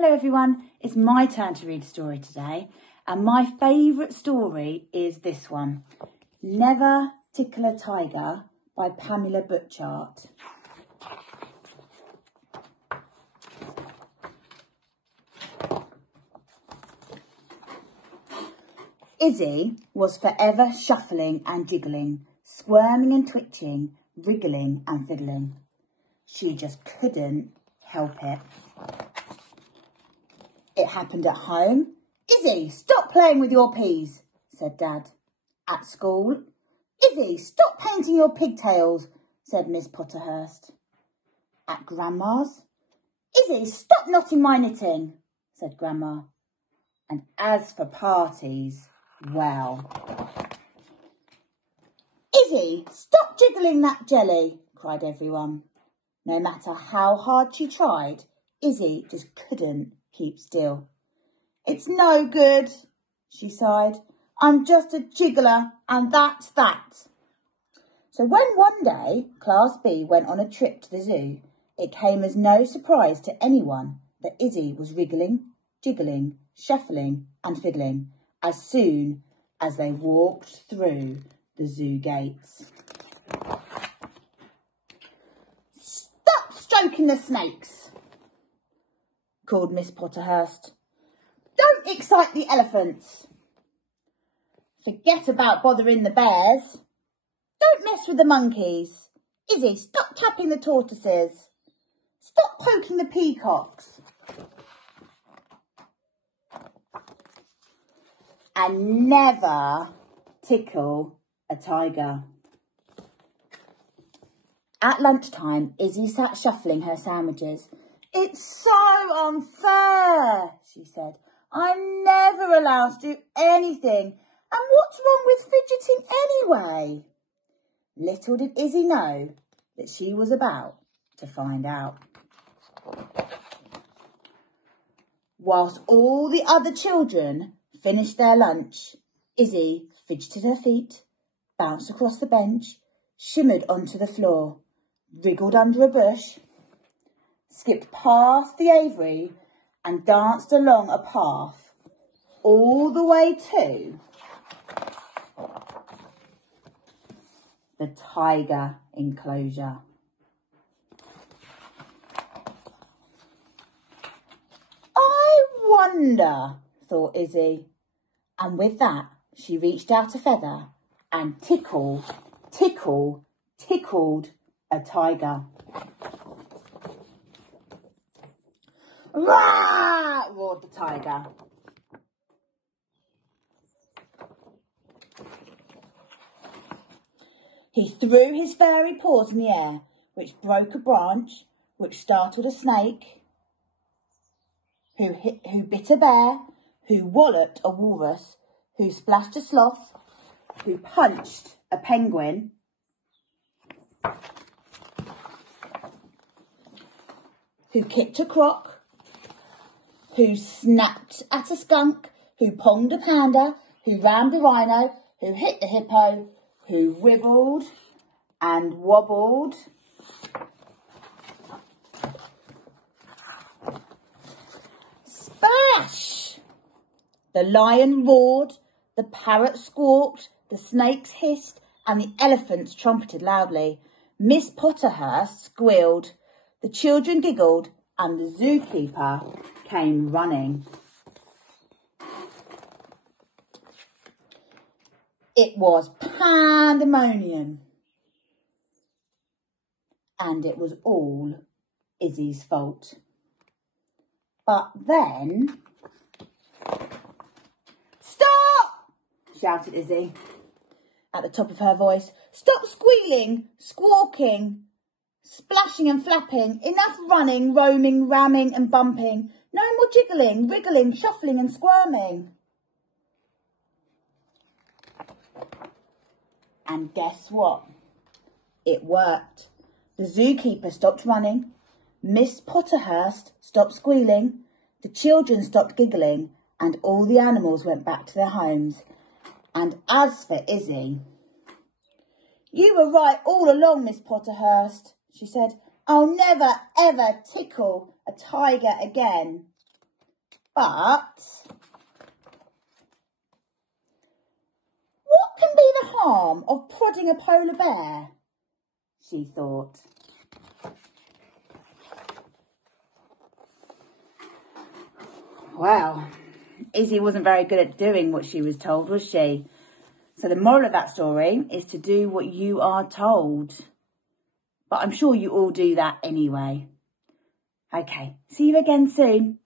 Hello everyone, it's my turn to read a story today, and my favourite story is this one, Never Tickle a Tiger by Pamela Butchart. Izzy was forever shuffling and jiggling, squirming and twitching, wriggling and fiddling. She just couldn't help it. It happened at home. Izzy, stop playing with your peas, said Dad. At school. Izzy, stop painting your pigtails, said Miss Potterhurst. At Grandma's. Izzy, stop knotting my knitting, said Grandma. And as for parties, well. Izzy, stop jiggling that jelly, cried everyone. No matter how hard she tried, Izzy just couldn't keep still. It's no good, she sighed. I'm just a jiggler and that's that. So when one day Class B went on a trip to the zoo, it came as no surprise to anyone that Izzy was wriggling, jiggling, shuffling and fiddling as soon as they walked through the zoo gates. Stop stroking the snakes, called Miss Potterhurst. Don't excite the elephants. Forget about bothering the bears. Don't mess with the monkeys. Izzy, stop tapping the tortoises. Stop poking the peacocks. And never tickle a tiger. At lunchtime, Izzy sat shuffling her sandwiches. It's so unfair, she said. I'm never allowed to do anything. And what's wrong with fidgeting anyway? Little did Izzy know that she was about to find out. Whilst all the other children finished their lunch, Izzy fidgeted her feet, bounced across the bench, shimmered onto the floor, wriggled under a bush, skipped past the aviary and danced along a path all the way to the tiger enclosure. I wonder, thought Izzy, and with that she reached out a feather and tickled a tiger. Rah! Roared the tiger. He threw his furry paws in the air, which broke a branch, which startled a snake, who bit a bear, who walloped a walrus, who splashed a sloth, who punched a penguin, who kicked a croc, who snapped at a skunk, who ponged a panda, who rammed a rhino, who hit a hippo, who wiggled and wobbled, splash! The lion roared, the parrot squawked, the snakes hissed, and the elephants trumpeted loudly. Miss Potterhurst squealed, the children giggled, and the zookeeper came running. It was pandemonium. And it was all Izzy's fault. But then... Stop! Shouted Izzy at the top of her voice. Stop squealing, squawking, splashing and flapping. Enough running, roaming, ramming and bumping. No more jiggling, wriggling, shuffling and squirming. And guess what? It worked. The zookeeper stopped running. Miss Potterhurst stopped squealing. The children stopped giggling. And all the animals went back to their homes. And as for Izzy, you were right all along, Miss Potterhurst, she said. I'll never, ever tickle a tiger again. But what can be the harm of prodding a polar bear? She thought. Well, Izzy wasn't very good at doing what she was told, was she? So the moral of that story is to do what you are told. But I'm sure you all do that anyway. Okay, see you again soon.